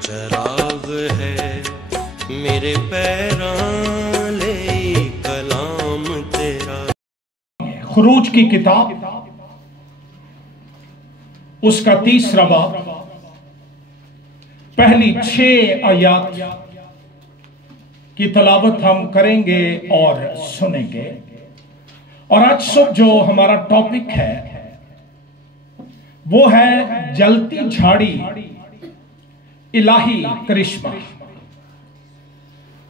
چراغ ہے میرے پیراں لے کلام تیرا۔ خروج کی کتاب اس کا 3 باب پہلی 6 آیات کی تلاوت ہم کریں گے اور سنیں گے۔ اور آج صبح جو ہمارا ٹاپک ہے وہ ہے جلتی جھاڑی الہی کرشمہ،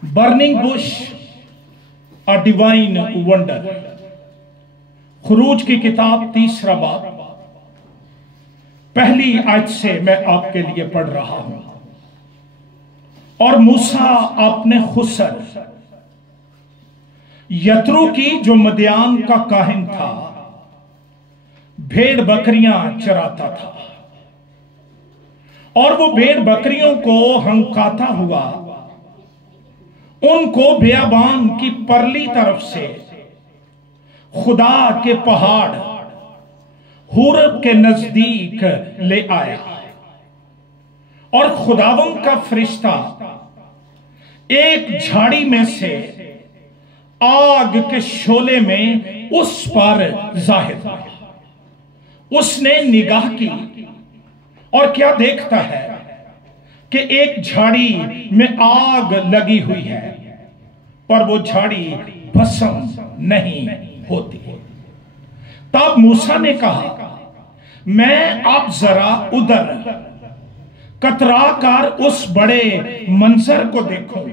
burning bush a divine wonder۔ خروج کی کتاب 3 باب پہلی آیت سے میں آپ کے لیے پڑھ رہا ہوں۔ اور موسیٰ اپنے خسر یترو کی جو مدیان کا کاہن تھا بھیڑ بکریاں چراتا تھا، اور وہ بھیڑ بکریوں کو ہنکاتا ہوا ان کو بیابان کی پرلی طرف سے خدا کے پہاڑ حورب کے نزدیک لے آیا، اور خداوند کا فرشتہ ایک جھاڑی میں سے آگ کے شعلے میں اس پر ظاہر ہوا۔ اس نے نگاہ کی اور کیا دیکھتا ہے کہ ایک جھاڑی میں آگ لگی ہوئی ہے، پر وہ جھاڑی بھسم نہیں ہوتی۔ تب موسیٰ نے کہا میں اب ذرا ادھر کترا کر اس بڑے منظر کو دیکھوں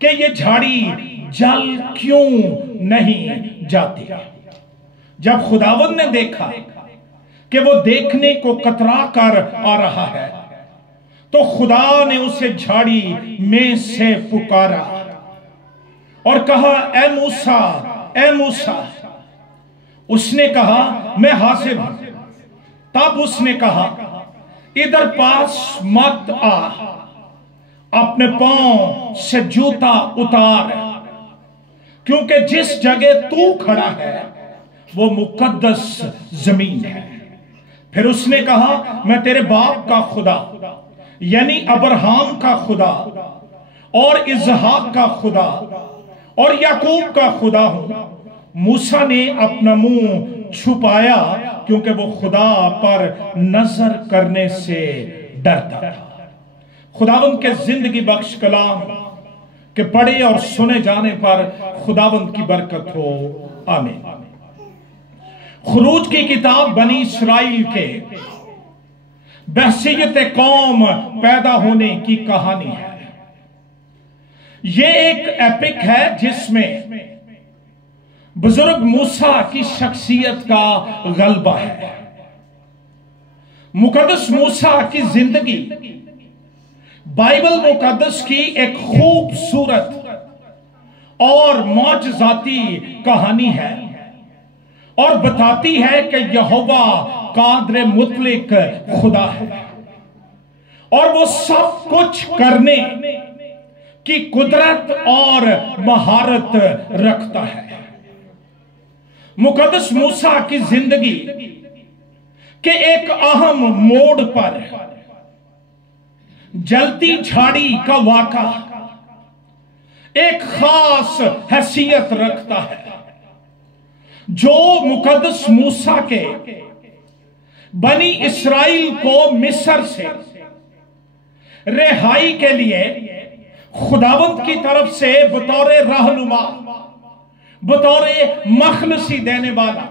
کہ یہ جھاڑی جل کیوں نہیں جاتی۔ جب خداوند نے دیکھا کہ وہ دیکھنے کو کترا کر آ رہا ہے تو خدا نے اسے جھاڑی میں سے پکارا اور کہا اے موسیٰ، اے موسیٰ۔ اس نے کہا میں حاضر ہوں۔ تب اس نے کہا ادھر پاس مت آ، اپنے پاؤں سے جوتا اتار، کیونکہ جس جگہ تو کھڑا ہے وہ مقدس زمین ہے۔ پھر اس نے کہا میں تیرے باپ کا خدا یعنی ابراہیم کا خدا اور اسحاق کا خدا اور یعقوب کا خدا ہوں۔ موسیٰ نے اپنا منہ چھپایا کیونکہ وہ خدا پر نظر کرنے سے ڈرتا تھا۔ خداوند کے زندگی بخش کلام کہ پڑھے اور سنے جانے پر خداوند کی برکت ہو، آمین۔ خروج کی کتاب بنی اسرائیل کے بحثیت قوم پیدا ہونے کی کہانی ہے۔ یہ ایک ایپک ہے جس میں بزرگ موسیٰ کی شخصیت کا غلبہ ہے۔ مقدس موسیٰ کی زندگی بائبل مقدس کی ایک خوبصورت اور معجزاتی کہانی ہے، اور بتاتی ہے کہ یہوہ قادر مطلق خدا ہے اور وہ سب کچھ کرنے کی قدرت اور مہارت رکھتا ہے۔ مقدس موسیٰ کی زندگی کے ایک اہم موڑ پر جلتی جھاڑی کا واقعہ ایک خاص حیثیت رکھتا ہے، جو مقدس موسیٰ کے بنی اسرائیل کو مصر سے رہائی کے لیے خداوند کی طرف سے بطور رہنما، بطور مخلصی دینے والا،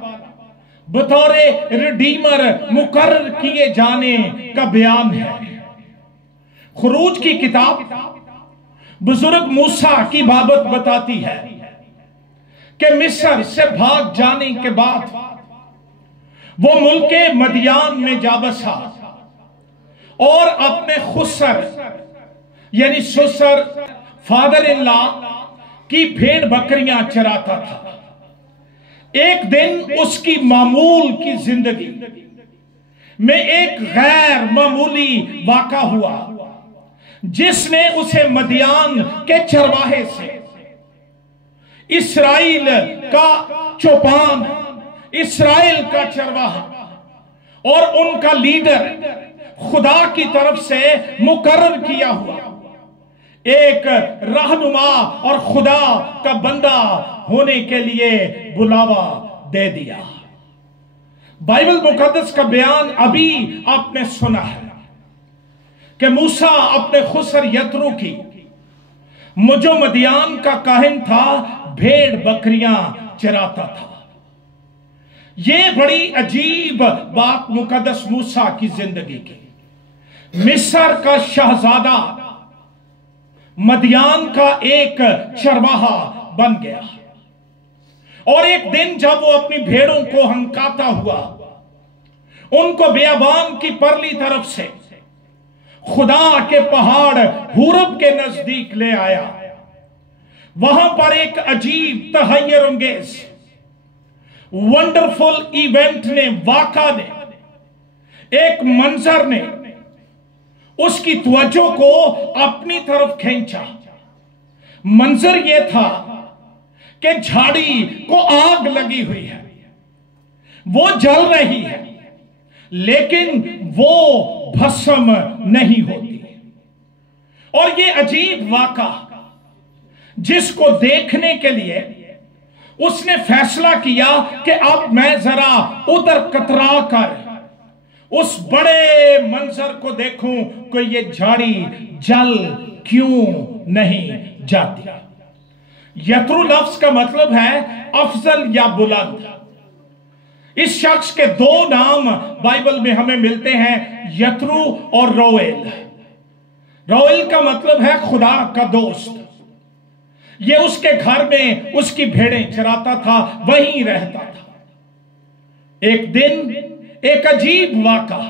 بطور ریڈیمر مقرر کیے جانے کا بیان ہے۔ خروج کی کتاب بزرگ موسیٰ کی بابت بتاتی ہے کہ مصر سے بھاگ جانے کے بعد وہ ملک مدیان میں جا بسا اور اپنے خسر یعنی سسر فادر اللہ کی بھیڑ بکریاں چراتا تھا۔ ایک دن اس کی معمول کی زندگی میں ایک غیر معمولی واقعہ ہوا جس نے اسے مدیان کے چرواہے سے اسرائیل کا چوپان، اسرائیل کا چرواہا اور ان کا لیڈر خدا کی طرف سے مقرر کیا ہوا ایک رہنما اور خدا کا بندہ ہونے کے لیے بلاوا دے دیا۔ بائبل مقدس کا بیان ابھی آپ نے سنا ہے کہ موسیٰ اپنے خسر یترو کی جو مدیان کا کاہن تھا بھیڑ بکریاں چراتا تھا۔ یہ بڑی عجیب بات مقدس موسیٰ کی زندگی کی۔ مصر کا شہزادہ مدیان کا ایک چرواہا بن گیا، اور ایک دن جب وہ اپنی بھیڑوں کو ہنکاتا ہوا ان کو بیابان کی پرلی طرف سے خدا کے پہاڑ حورب کے نزدیک لے آیا، وہاں پر ایک عجیب تحیر انگیز ونڈرفل ایونٹ نے، واقعہ نے، ایک منظر نے اس کی توجہ کو اپنی طرف کھینچا۔ منظر یہ تھا کہ جھاڑی کو آگ لگی ہوئی ہے، وہ جل رہی ہے لیکن وہ بھسم نہیں ہوتی۔ اور یہ عجیب واقعہ جس کو دیکھنے کے لیے اس نے فیصلہ کیا کہ اب میں ذرا ادھر کترا کر اس بڑے منظر کو دیکھوں کہ یہ جھاڑی جل کیوں نہیں جاتی۔ یترو لفظ کا مطلب ہے افضل یا بلند۔ اس شخص کے دو نام بائبل میں ہمیں ملتے ہیں، یترو اور رویل۔ رویل کا مطلب ہے خدا کا دوست۔ یہ اس کے گھر میں اس کی بھیڑیں چراتا تھا، وہیں رہتا تھا۔ ایک دن ایک عجیب واقعہ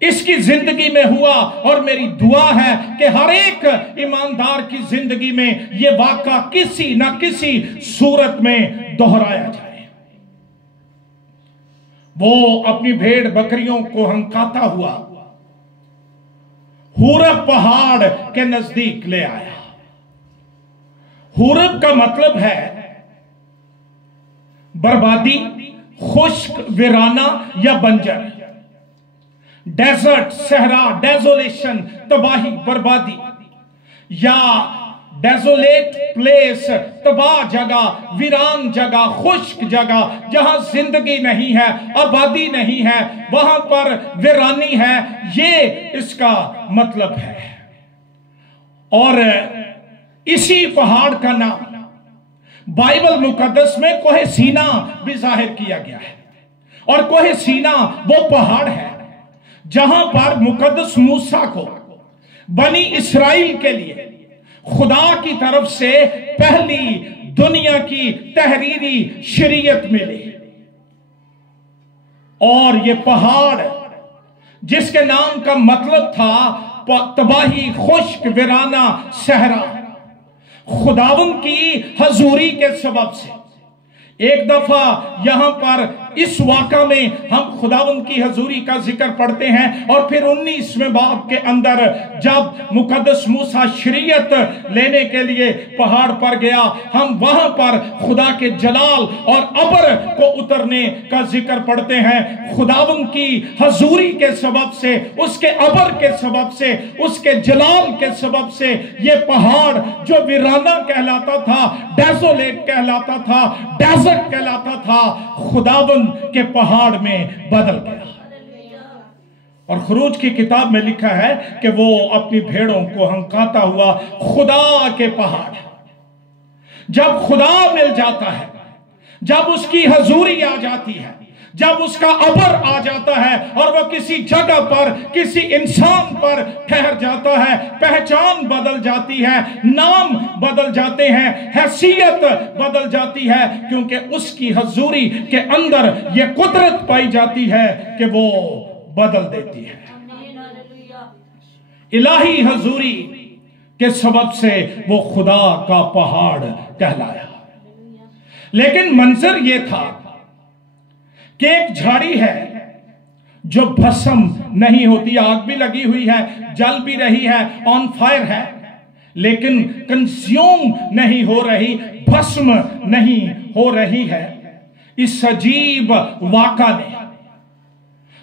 اس کی زندگی میں ہوا، اور میری دعا ہے کہ ہر ایک ایماندار کی زندگی میں یہ واقعہ کسی نہ کسی صورت میں دہرایا جائے۔ وہ اپنی بھیڑ بکریوں کو ہنکاتا ہوا حورب پہاڑ کے نزدیک لے آیا۔ حورب کا مطلب ہے بربادی، خشک، ویرانہ یا بنجر۔ ڈیزرٹ، صحرا، ڈیزولیشن، تباہی، بربادی، یا ڈیزولیٹ پلیس، تباہ جگہ، ویران جگہ، خشک جگہ، جہاں زندگی نہیں ہے، آبادی نہیں ہے، وہاں پر ویرانی ہے، یہ اس کا مطلب ہے۔ اور اسی پہاڑ کا نام بائبل مقدس میں کوہ سینا بھی ظاہر کیا گیا ہے، اور کوہ سینا وہ پہاڑ ہے جہاں پر مقدس موسیٰ کو بنی اسرائیل کے لیے خدا کی طرف سے پہلی دنیا کی تحریری شریعت ملی۔ اور یہ پہاڑ جس کے نام کا مطلب تھا تباہی، خشک، ویرانہ، صحرا، خداوند کی حضوری کے سبب سے ایک دفعہ یہاں پر اس واقعہ میں ہم خداوند کی حضوری کا ذکر پڑھتے ہیں، اور پھر 19ویں باب کے اندر جب مقدس موسیٰ شریعت لینے کے لیے پہاڑ پر گیا، ہم وہاں پر خدا کے جلال اور ابر کو اترنے کا ذکر پڑھتے ہیں۔ خداوند کی حضوری کے سبب سے، اس کے ابر کے سبب سے، اس کے جلال کے سبب سے یہ پہاڑ جو ویرانہ کہلاتا تھا، ڈیزولیٹ کہلاتا تھا، ڈیزرٹ کہلاتا تھا، خداوند کے پہاڑ میں بدل گیا۔ اور خروج کی کتاب میں لکھا ہے کہ وہ اپنی بھیڑوں کو ہنکاتا ہوا خدا کے پہاڑ۔ جب خدا مل جاتا ہے، جب اس کی حضوری آ جاتی ہے، جب اس کا ابر آ جاتا ہے اور وہ کسی جگہ پر، کسی انسان پر ٹھہر جاتا ہے، پہچان بدل جاتی ہے، نام بدل جاتے ہیں، حیثیت بدل جاتی ہے، کیونکہ اس کی حضوری کے اندر یہ قدرت پائی جاتی ہے کہ وہ بدل دیتی ہے۔ الہی حضوری کے سبب سے وہ خدا کا پہاڑ کہلایا۔ لیکن منظر یہ تھا کہ ایک جھاڑی ہے جو بھسم نہیں ہوتی، آگ بھی لگی ہوئی ہے، جل بھی رہی ہے، آن فائر ہے، لیکن کنزیوم نہیں ہو رہی، بھسم نہیں ہو رہی ہے۔ اس عجیب واقعہ نے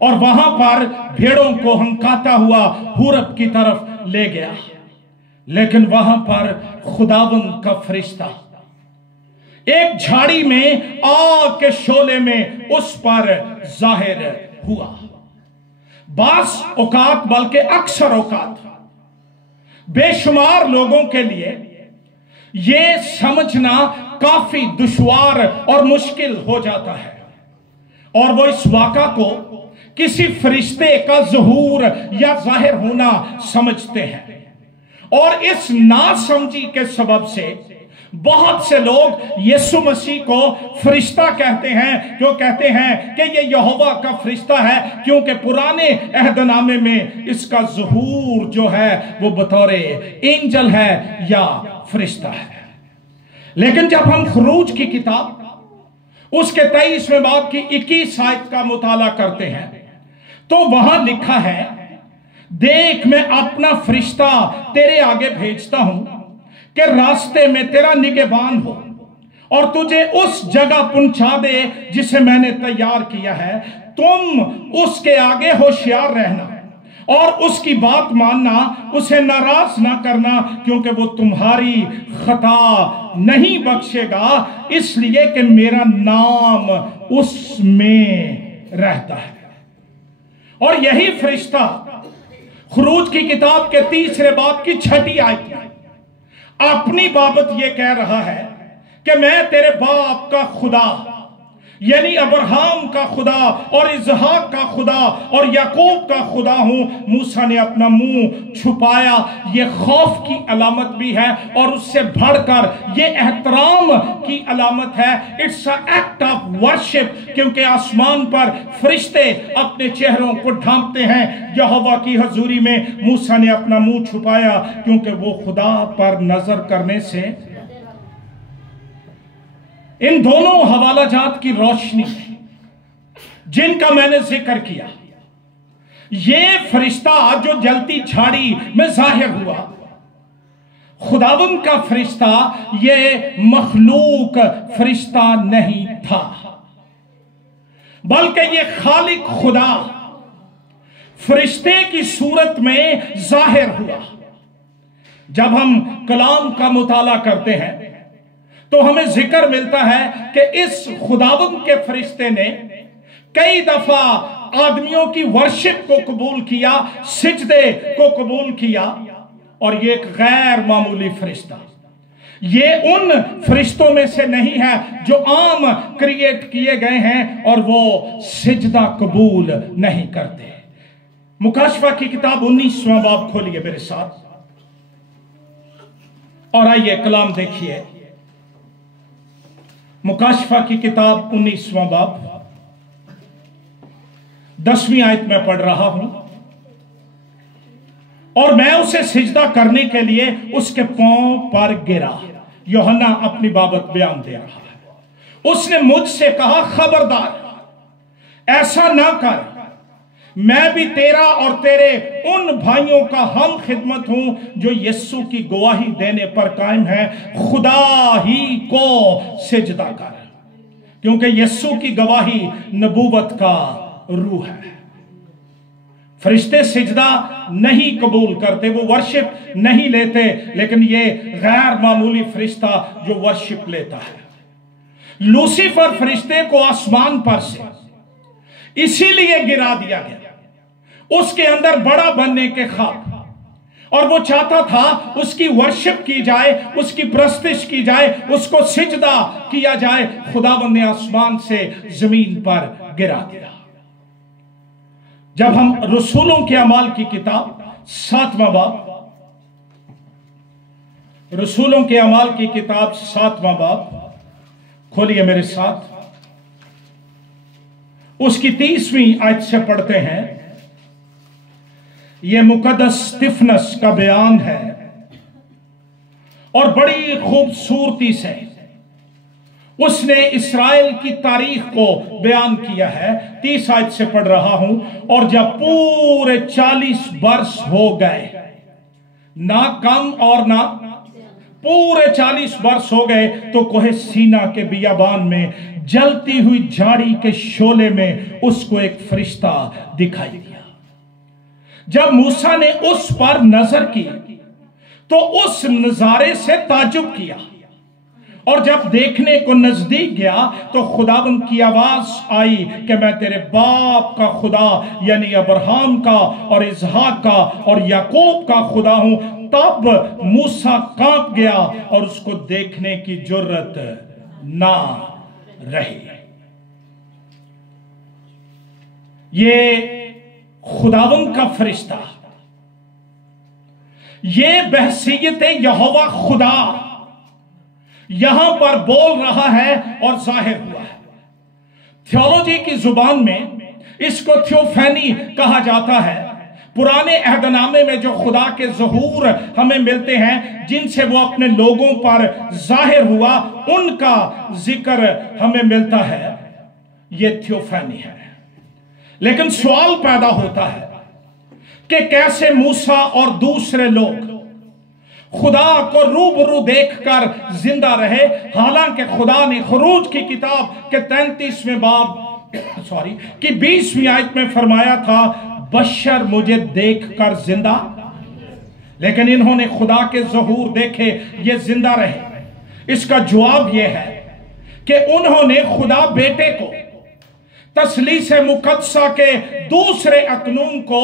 اور وہاں پر بھیڑوں کو ہنکاتا ہوا حورب کی طرف لے گیا، لیکن وہاں پر خداوند کا فرشتہ ایک جھاڑی میں آگ کے شعلے میں اس پر ظاہر ہوا۔ بعض اوقات بلکہ اکثر اوقات بے شمار لوگوں کے لیے یہ سمجھنا کافی دشوار اور مشکل ہو جاتا ہے، اور وہ اس واقعہ کو کسی فرشتے کا ظہور یا ظاہر ہونا سمجھتے ہیں، اور اس ناسمجھی کے سبب سے بہت سے لوگ یسوع مسیح کو فرشتہ کہتے ہیں، کیوں کہتے ہیں کہ یہ یہوہ کا فرشتہ ہے، کیونکہ پرانے عہد نامے میں اس کا ظہور جو ہے وہ بطور اینجل ہے یا فرشتہ ہے۔ لیکن جب ہم خروج کی کتاب اس کے 23ویں باب کی 21 آیت کا مطالعہ کرتے ہیں تو وہاں لکھا ہے، دیکھ میں اپنا فرشتہ تیرے آگے بھیجتا ہوں کہ راستے میں تیرا نگہبان ہو اور تجھے اس جگہ پہنچا دے جسے میں نے تیار کیا ہے۔ تم اس کے آگے ہوشیار رہنا اور اس کی بات ماننا، اسے ناراض نہ کرنا، کیونکہ وہ تمہاری خطا نہیں بخشے گا، اس لیے کہ میرا نام اس میں رہتا ہے۔ اور یہی فرشتہ خروج کی کتاب کے 3 باب کی 6 آیت میں اپنی بابت یہ کہہ رہا ہے کہ میں تیرے باپ کا خدا یعنی ابراہیم کا خدا اور اسحاق کا خدا اور یعقوب کا خدا ہوں۔ موسیٰ نے اپنا منہ چھپایا، یہ خوف کی علامت بھی ہے اور اس سے بڑھ کر یہ احترام کی علامت ہے۔ It's an act of worship، کیونکہ آسمان پر فرشتے اپنے چہروں کو ڈھانپتے ہیں۔ یہوہ کی حضوری میں موسیٰ نے اپنا منہ چھپایا کیونکہ وہ خدا پر نظر کرنے سے ان دونوں حوالہ جات کی روشنی جن کا میں نے ذکر کیا، یہ فرشتہ جو جلتی جھاڑی میں ظاہر ہوا، خداوند کا فرشتہ یہ مخلوق فرشتہ نہیں تھا، بلکہ یہ خالق خدا فرشتے کی صورت میں ظاہر ہوا۔ جب ہم کلام کا مطالعہ کرتے ہیں تو ہمیں ذکر ملتا ہے کہ اس خداوند کے فرشتے نے کئی دفعہ آدمیوں کی ورشپ کو قبول کیا، سجدے کو قبول کیا، اور یہ ایک غیر معمولی فرشتہ، یہ ان فرشتوں میں سے نہیں ہے جو عام کریٹ کیے گئے ہیں اور وہ سجدہ قبول نہیں کرتے۔ مکاشفہ کی کتاب 19واں باب کھولیے میرے ساتھ اور آئیے کلام دیکھیے۔ مکاشفہ کی کتاب 19واں باب 10ویں آیت میں پڑھ رہا ہوں، اور میں اسے سجدہ کرنے کے لیے اس کے پاؤں پر گرا۔ یوحنا اپنی بابت بیان دے رہا ہے۔ اس نے مجھ سے کہا، خبردار ایسا نہ کر، میں بھی تیرا اور تیرے ان بھائیوں کا ہم خدمت ہوں جو یسوع کی گواہی دینے پر قائم ہے، خدا ہی کو سجدہ کر، کیونکہ یسوع کی گواہی نبوت کا روح ہے۔ فرشتے سجدہ نہیں قبول کرتے، وہ ورشپ نہیں لیتے، لیکن یہ غیر معمولی فرشتہ جو ورشپ لیتا ہے۔ لوسیفر فرشتے کو آسمان پر سے اسی لیے گرا دیا گیا، اس کے اندر بڑا بننے کے خواب، اور وہ چاہتا تھا اس کی ورشپ کی جائے، اس کی پرستش کی جائے، اس کو سجدہ کیا جائے۔ خداوند نے آسمان سے زمین پر گرا دیا۔ جب ہم رسولوں کے اعمال کی کتاب 7واں باب، رسولوں کے اعمال کی کتاب 7واں باب کھولیے میرے ساتھ، اس کی 30ویں آیت سے پڑھتے ہیں۔ یہ مقدس استفنس کا بیان ہے اور بڑی خوبصورتی سے اس نے اسرائیل کی تاریخ کو بیان کیا ہے۔ 30 آیت سے پڑھ رہا ہوں، اور جب پورے 40 برس ہو گئے، نہ کم اور نہ پورے 40 برس ہو گئے، تو کوہ سینا کے بیابان میں جلتی ہوئی جھاڑی کے شعلے میں اس کو ایک فرشتہ دکھائی دیا۔ جب موسیٰ نے اس پر نظر کی تو اس نظارے سے تعجب کیا، اور جب دیکھنے کو نزدیک گیا تو خداوند کی آواز آئی کہ میں تیرے باپ کا خدا یعنی ابراہیم کا اور اسحاق کا اور یعقوب کا خدا ہوں۔ تب موسیٰ کانپ گیا اور اس کو دیکھنے کی جرت نہ رہی۔ یہ خداوند کا فرشتہ یہ بحیثیت یہوہ خدا یہاں پر بول رہا ہے اور ظاہر ہوا ہے۔ تھیولوجی کی زبان میں اس کو تھیوفینی کہا جاتا ہے۔ پرانے عہد نامے میں جو خدا کے ظہور ہمیں ملتے ہیں، جن سے وہ اپنے لوگوں پر ظاہر ہوا، ان کا ذکر ہمیں ملتا ہے، یہ تھیوفینی ہے۔ لیکن سوال پیدا ہوتا ہے کہ کیسے موسیٰ اور دوسرے لوگ خدا کو روبرو دیکھ کر زندہ رہے، حالانکہ خدا نے خروج کی کتاب کے 33ویں باب کی 20ویں آیت میں فرمایا تھا، بشر مجھے دیکھ کر زندہ، لیکن انہوں نے خدا کے ظہور دیکھے، یہ زندہ رہے۔ اس کا جواب یہ ہے کہ انہوں نے خدا بیٹے کو تثلیث مقدسہ کے دوسرے اقنوم کو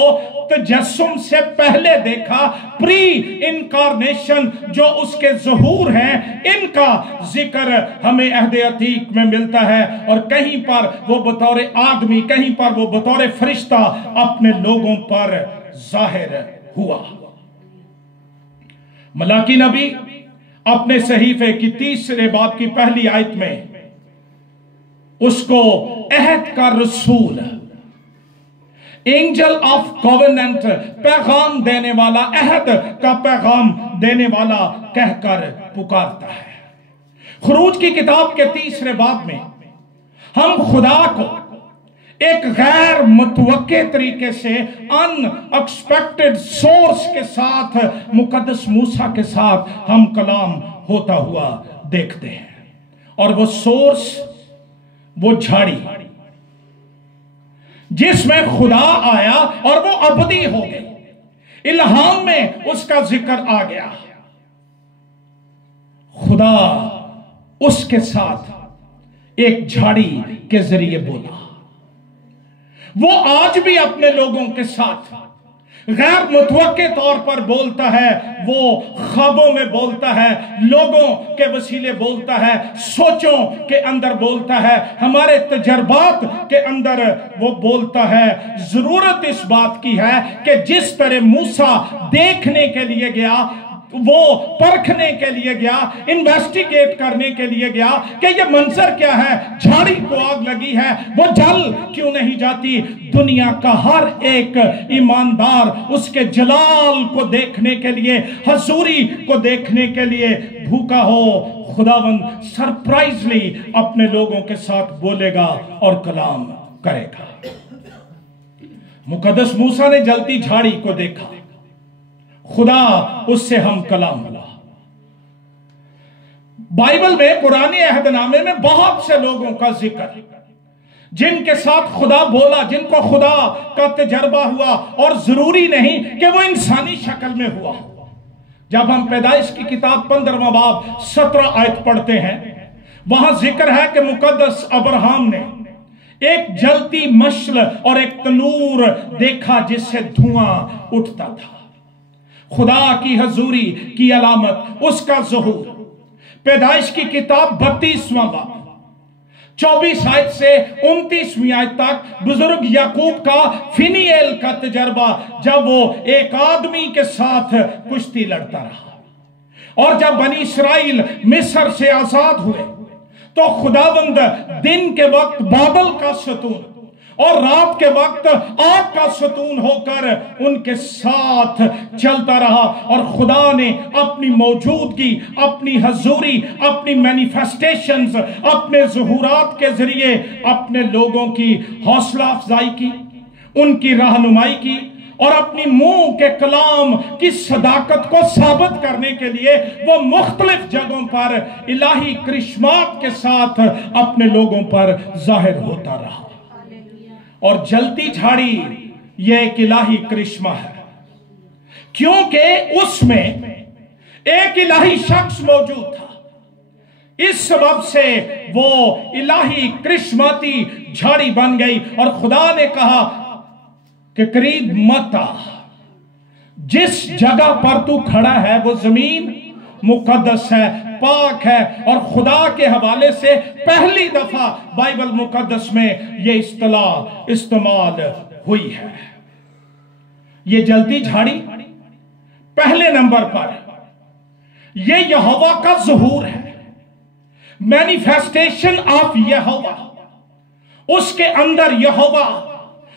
تجسم سے پہلے دیکھا، پری انکارنیشن جو اس کے ظہور ہیں، ان کا ذکر ہمیں عہد عتیق میں ملتا ہے، اور کہیں پر وہ بطور آدمی، کہیں پر وہ بطور فرشتہ اپنے لوگوں پر ظاہر ہوا۔ ملاکی نبی اپنے صحیفے کی 3 باب کی پہلی آیت میں اس کو عہد کا رسول، اینجل آف کووننٹ، پیغام دینے والا، عہد کا پیغام دینے والا کہہ کر پکارتا ہے۔ خروج کی کتاب کے 3 باب میں ہم خدا کو ایک غیر متوقع طریقے سے ان ایکسپیکٹڈ سورس کے ساتھ، مقدس موسیٰ کے ساتھ ہم کلام ہوتا ہوا دیکھتے ہیں، اور وہ سورس، وہ جھاڑی جس میں خدا آیا اور وہ ابدی ہو گئی، الہام میں اس کا ذکر آ گیا۔ خدا اس کے ساتھ ایک جھاڑی کے ذریعے بولا۔ وہ آج بھی اپنے لوگوں کے ساتھ غیر متوقع طور پر بولتا ہے، وہ خوابوں میں بولتا ہے، لوگوں کے وسیلے بولتا ہے، سوچوں کے اندر بولتا ہے، ہمارے تجربات کے اندر وہ بولتا ہے۔ ضرورت اس بات کی ہے کہ جس طرح موسیٰ دیکھنے کے لیے گیا، وہ پرکھنے کے لیے گیا، انویسٹیگیٹ کرنے کے لیے گیا کہ یہ منظر کیا ہے، جھاڑی کو آگ لگی ہے، وہ جل کیوں نہیں جاتی۔ دنیا کا ہر ایک ایماندار اس کے جلال کو دیکھنے کے لیے، حضوری کو دیکھنے کے لیے بھوکا ہو۔ خداوند سرپرائزلی اپنے لوگوں کے ساتھ بولے گا اور کلام کرے گا۔ مقدس موسیٰ نے جلتی جھاڑی کو دیکھا، خدا اس سے ہم کلام ہوا۔ بائبل میں پرانے عہد نامے میں بہت سے لوگوں کا ذکر جن کے ساتھ خدا بولا، جن کو خدا کا تجربہ ہوا، اور ضروری نہیں کہ وہ انسانی شکل میں ہوا۔ جب ہم پیدائش کی کتاب 15واں باب 17 آیت پڑھتے ہیں، وہاں ذکر ہے کہ مقدس ابراہیم نے ایک جلتی مشل اور ایک تنور دیکھا جس سے دھواں اٹھتا تھا۔ خدا کی حضوری کی علامت، اس کا ظہور۔ پیدائش کی کتاب 32واں باب 24 آیت سے 29ویں آیت تک بزرگ یعقوب کا فنیل کا تجربہ، جب وہ ایک آدمی کے ساتھ کشتی لڑتا رہا، اور جب بنی اسرائیل مصر سے آزاد ہوئے تو خداوند دن کے وقت بادل کا ستون اور رات کے وقت آگ کا ستون ہو کر ان کے ساتھ چلتا رہا، اور خدا نے اپنی موجودگی، اپنی حضوری، اپنی مینیفیسٹیشنز، اپنے ظہورات کے ذریعے اپنے لوگوں کی حوصلہ افزائی کی، ان کی رہنمائی کی، اور اپنی منہ کے کلام کی صداقت کو ثابت کرنے کے لیے وہ مختلف جگہوں پر الہی کرشمات کے ساتھ اپنے لوگوں پر ظاہر ہوتا رہا. اور جلتی جھاڑی یہ ایک الہی کرشمہ ہے، کیونکہ اس میں ایک الہی شخص موجود تھا. اس سبب سے وہ الہی کرشماتی جھاڑی بن گئی. اور خدا نے کہا کہ قریب مت آ، جس جگہ پر تو کھڑا ہے وہ زمین مقدس ہے، پاک ہے. اور خدا کے حوالے سے پہلی دفعہ بائبل مقدس میں یہ اصطلاح استعمال ہوئی ہے. یہ جلتی جھاڑی پہلے نمبر پر یہ یہوہ کا ظہور ہے، مینیفیسٹیشن آف یہوہ. اس کے اندر یہوہ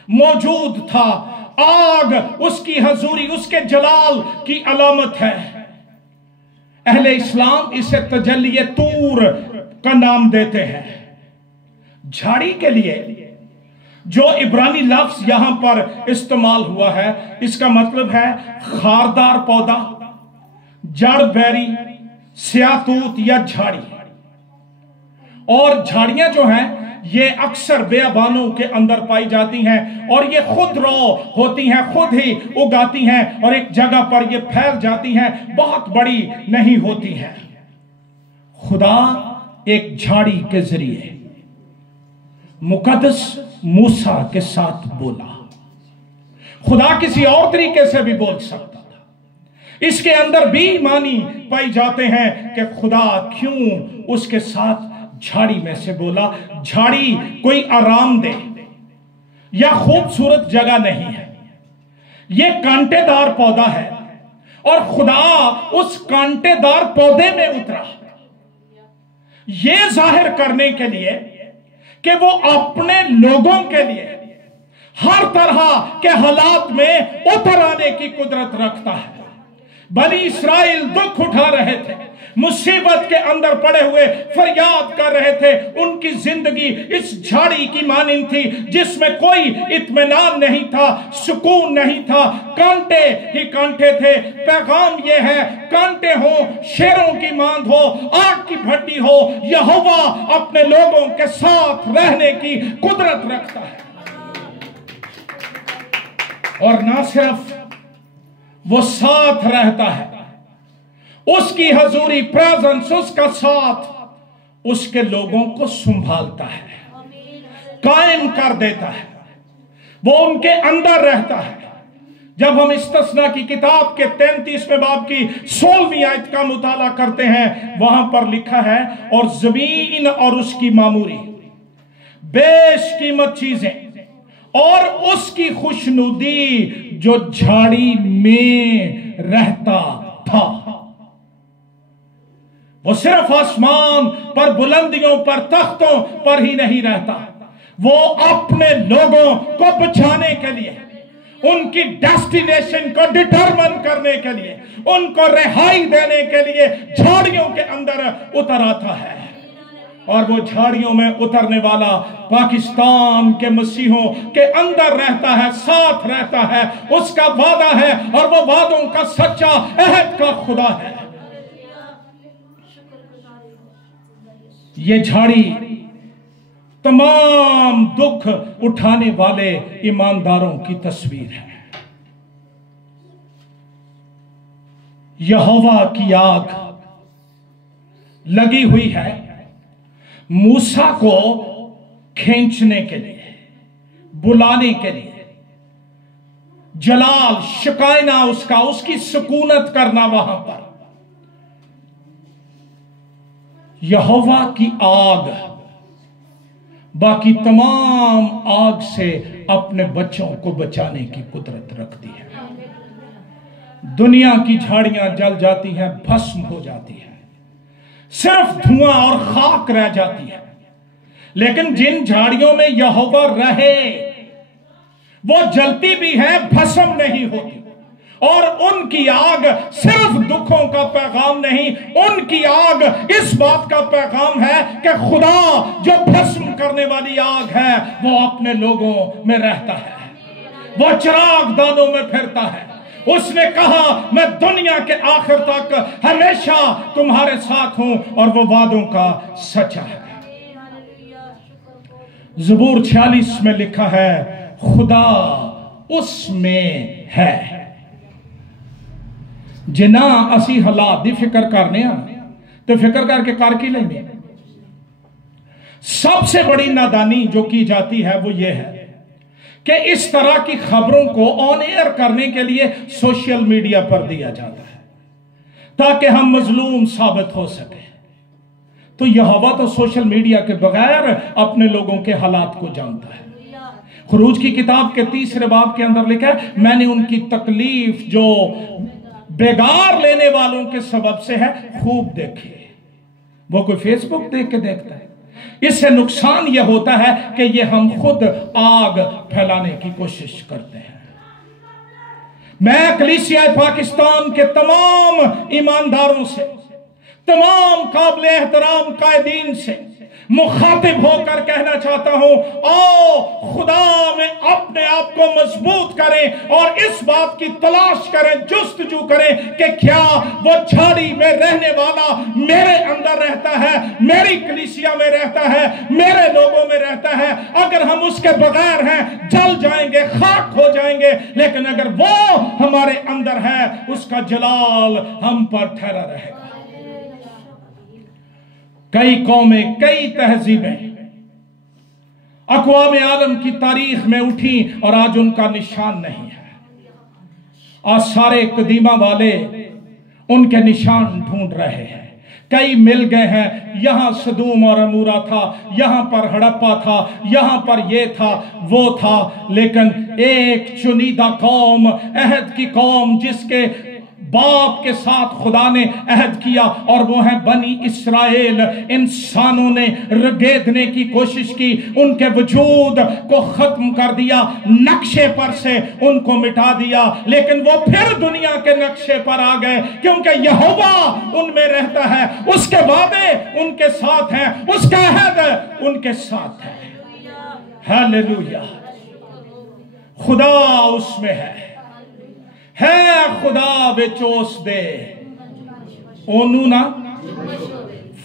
موجود تھا. آگ اس کی حضوری، اس کے جلال کی علامت ہے. اہل اسلام اسے تجلی طور کا نام دیتے ہیں. جھاڑی کے لیے جو عبرانی لفظ یہاں پر استعمال ہوا ہے، اس کا مطلب ہے خاردار پودا، جڑ بیری، سیاہ توت یا جھاڑی. اور جھاڑیاں جو ہیں یہ اکثر بیابانوں کے اندر پائی جاتی ہیں، اور یہ خود رو ہوتی ہیں، خود ہی اگاتی ہیں، اور ایک جگہ پر یہ پھیل جاتی ہیں، بہت بڑی نہیں ہوتی ہیں. خدا ایک جھاڑی کے ذریعے مقدس موسیٰ کے ساتھ بولا. خدا کسی اور طریقے سے بھی بول سکتا تھا. اس کے اندر بھی معنی پائی جاتے ہیں کہ خدا کیوں اس کے ساتھ جھاڑی میں سے بولا. جھاڑی کوئی آرام دہ یا خوبصورت جگہ نہیں ہے، یہ کانٹے دار پودا ہے، اور خدا اس کانٹے دار پودے میں اترا یہ ظاہر کرنے کے لیے کہ وہ اپنے لوگوں کے لیے ہر طرح کے حالات میں اتر آنے کی قدرت رکھتا ہے. بنی اسرائیل دکھ اٹھا رہے تھے، مصیبت کے اندر پڑے ہوئے فریاد کر رہے تھے. ان کی زندگی اس جھاڑی کی مانند تھی جس میں کوئی اطمینان نہیں تھا، سکون نہیں تھا، کانٹے ہی کانٹے تھے. پیغام یہ ہے، کانٹے ہوں، شیروں کی ماند ہو، آگ کی بھٹی ہو، یہوہ اپنے لوگوں کے ساتھ رہنے کی قدرت رکھتا ہے. اور نہ صرف وہ ساتھ رہتا ہے، اس کی حضوری پریزنس، اس کا ساتھ اس کے لوگوں کو سنبھالتا ہے، قائم کر دیتا ہے. وہ ان کے اندر رہتا ہے. جب ہم استثناء کی کتاب کے 33ویں باب کی 16ویں آیت کا مطالعہ کرتے ہیں، وہاں پر لکھا ہے، اور زمین اور اس کی معموری، بیش قیمت چیزیں اور اس کی خوشنودی جو جھاڑی میں رہتا تھا. وہ صرف آسمان پر، بلندیوں پر، تختوں پر ہی نہیں رہتا، وہ اپنے لوگوں کو بچانے کے لیے، ان کی ڈیسٹینیشن کو ڈٹرمن کرنے کے لیے، ان کو رہائی دینے کے لیے جھاڑیوں کے اندر اتر آتا ہے. اور وہ جھاڑیوں میں اترنے والا پاکستان کے مسیحوں کے اندر رہتا ہے، ساتھ رہتا ہے. اس کا وعدہ ہے، اور وہ وعدوں کا سچا عہد کا خدا ہے. یہ جھاڑی تمام دکھ اٹھانے والے ایمانداروں کی تصویر ہے. یہوہ کی آگ لگی ہوئی ہے موسیٰ کو کھینچنے کے لیے، بلانے کے لیے. جلال شکائنا اس کی سکونت کرنا وہاں پر. یہوہ کی آگ باقی تمام آگ سے اپنے بچوں کو بچانے کی قدرت رکھتی ہے. دنیا کی جھاڑیاں جل جاتی ہیں، بھسم ہو جاتی ہیں، صرف دھواں اور خاک رہ جاتی ہے. لیکن جن جھاڑیوں میں یہوہ رہے وہ جلتی بھی ہے، بھسم نہیں ہوتی. اور ان کی آگ صرف دکھوں کا پیغام نہیں، ان کی آگ اس بات کا پیغام ہے کہ خدا جو بھسم کرنے والی آگ ہے وہ اپنے لوگوں میں رہتا ہے. وہ چراغ دانوں میں پھرتا ہے۔ اس نے کہا میں دنیا کے آخر تک ہمیشہ تمہارے ساتھ ہوں، اور وہ وعدوں کا سچا ہے۔ زبور 46 میں لکھا ہے خدا اس میں ہے۔ جنا اسی حالات دی فکر کرنے تو فکر کر کے کر کی لیں گے۔ سب سے بڑی نادانی جو کی جاتی ہے وہ یہ ہے کہ اس طرح کی خبروں کو آن ایئر کرنے کے لیے سوشل میڈیا پر دیا جاتا ہے تاکہ ہم مظلوم ثابت ہو سکیں۔ تو یہوہ تو سوشل میڈیا کے بغیر اپنے لوگوں کے حالات کو جانتا ہے۔ خروج کی کتاب کے 3 باب کے اندر لکھا ہے میں نے ان کی تکلیف جو بیگار لینے والوں کے سبب سے ہے خوب دیکھی۔ وہ کوئی فیس بک دیکھ کے دیکھتا ہے؟ اس سے نقصان یہ ہوتا ہے کہ یہ ہم خود آگ پھیلانے کی کوشش کرتے ہیں۔ میں کلیسیا پاکستان کے تمام ایمانداروں سے، تمام قابل احترام قائدین سے مخاطب ہو کر کہنا چاہتا ہوں آؤ خدا میں اپنے آپ کو مضبوط کریں اور اس بات کی تلاش کریں، جستجو کریں کہ کیا وہ جھاڑی میں رہنے والا میرے اندر رہتا ہے، میری کلیسیا میں رہتا ہے، میرے لوگوں میں رہتا ہے۔ اگر ہم اس کے بغیر ہیں جل جائیں گے، خاک ہو جائیں گے، لیکن اگر وہ ہمارے اندر ہے اس کا جلال ہم پر ٹھہرا رہے گا۔ کئی قومیں، کئی تہذیبیں اقوام عالم کی تاریخ میں اٹھی اور آج ان کا نشان نہیں ہے۔ آج سارے قدیمہ والے ان کے نشان ڈھونڈ رہے ہیں۔ کئی مل گئے ہیں، یہاں سدوم اور عمورہ تھا، یہاں پر ہڑپا تھا، یہاں پر یہ تھا وہ تھا، لیکن ایک چنیدہ قوم، عہد کی قوم جس کے باپ کے ساتھ خدا نے عہد کیا اور وہ ہیں بنی اسرائیل۔ انسانوں نے رگیدنے کی کوشش کی، ان کے وجود کو ختم کر دیا، نقشے پر سے ان کو مٹا دیا، لیکن وہ پھر دنیا کے نقشے پر آ گئے کیونکہ یہوہ ان میں رہتا ہے، اس کے وعدے ان کے ساتھ ہیں، اس کا عہد ان کے ساتھ ہے۔ ہاللویا! خدا اس میں ہے خدا بچوس دے اونو نا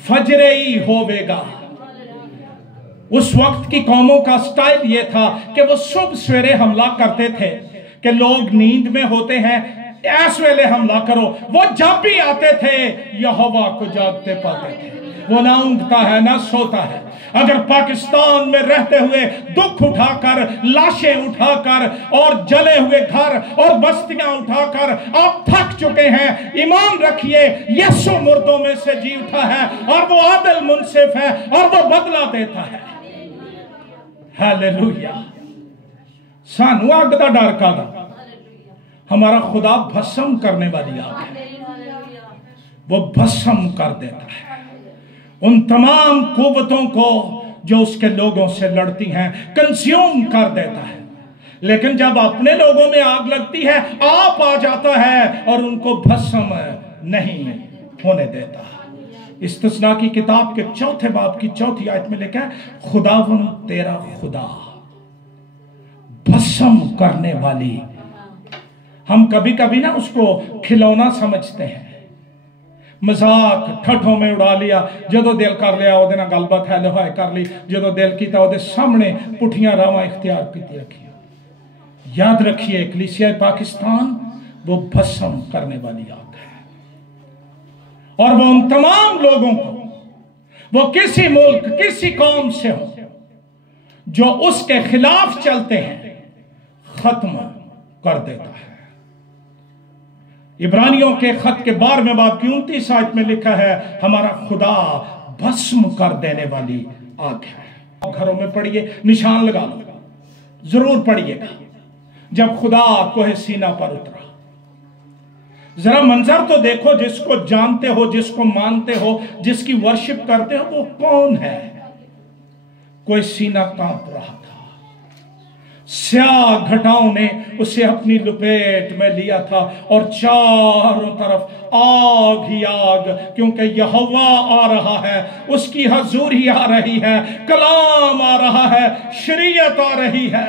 فجر ہی ہوئے گا۔ اس وقت کی قوموں کا سٹائل یہ تھا کہ وہ صبح سویرے حملہ کرتے تھے کہ لوگ نیند میں ہوتے ہیں، اس ویلے حملہ کرو۔ وہ جب بھی آتے تھے یہوہ کو جاگتے پاتے تھے۔ وہ نہ اونگتا ہے نہ سوتا ہے۔ اگر پاکستان میں رہتے ہوئے دکھ اٹھا کر، لاشیں اٹھا کر اور جلے ہوئے گھر اور بستیاں اٹھا کر آپ تھک چکے ہیں، ایمان رکھیے یسوع مردوں میں سے جی اٹھا ہے اور وہ عادل منصف ہے اور وہ بدلہ دیتا ہے۔ ہاللویا! سانو آگ دا ڈر کا دا، ہمارا خدا بھسم کرنے والی آگ ہے، وہ بھسم کر دیتا ہے ان تمام قوتوں کو جو اس کے لوگوں سے لڑتی ہیں، کنزیوم کر دیتا ہے۔ لیکن جب اپنے لوگوں میں آگ لگتی ہے آپ آ جاتا ہے اور ان کو بھسم نہیں ہونے دیتا۔ استثناء کی کتاب کے 4 باب کی 4 آیت میں لکھا ہے خداوند تیرا خدا بھسم کرنے والی۔ ہم کبھی کبھی نا اس کو کھلونا سمجھتے ہیں، مذاق ٹھٹھوں میں اڑا لیا، جدو دل کر لیا وہ دینا گل بات ہے لہائے کر لی، جدو دل کیتا وہ دے سامنے پٹھیاں راواں اختیار کیتی رکھی۔ یاد رکھیے کلیسیا پاکستان وہ بھسم کرنے والی آگ ہے، اور وہ ان تمام لوگوں کو، وہ کسی ملک کسی قوم سے ہو جو اس کے خلاف چلتے ہیں، ختم کر دیتا ہے۔ عبرانیوں کے خط کے 12 باب کی 29 آیت میں لکھا ہے ہمارا خدا بھسم کر دینے والی آگ ہے۔ گھروں میں پڑھیے، نشان لگا لو، ضرور پڑھیے گا جب خدا کوہ سینا پر اترا۔ ذرا منظر تو دیکھو، جس کو جانتے ہو، جس کو مانتے ہو، جس کی ورشپ کرتے ہو، وہ کون ہے؟ کوہ سینا کانپ رہا تھا، سیاہ گھٹاؤں نے اسے اپنی لپیٹ میں لیا تھا اور چاروں طرف آگ ہی آگ، کیونکہ یہوہ آ رہا ہے، اس کی حضوری آ رہی ہے، کلام آ رہا ہے، شریعت آ رہی ہے۔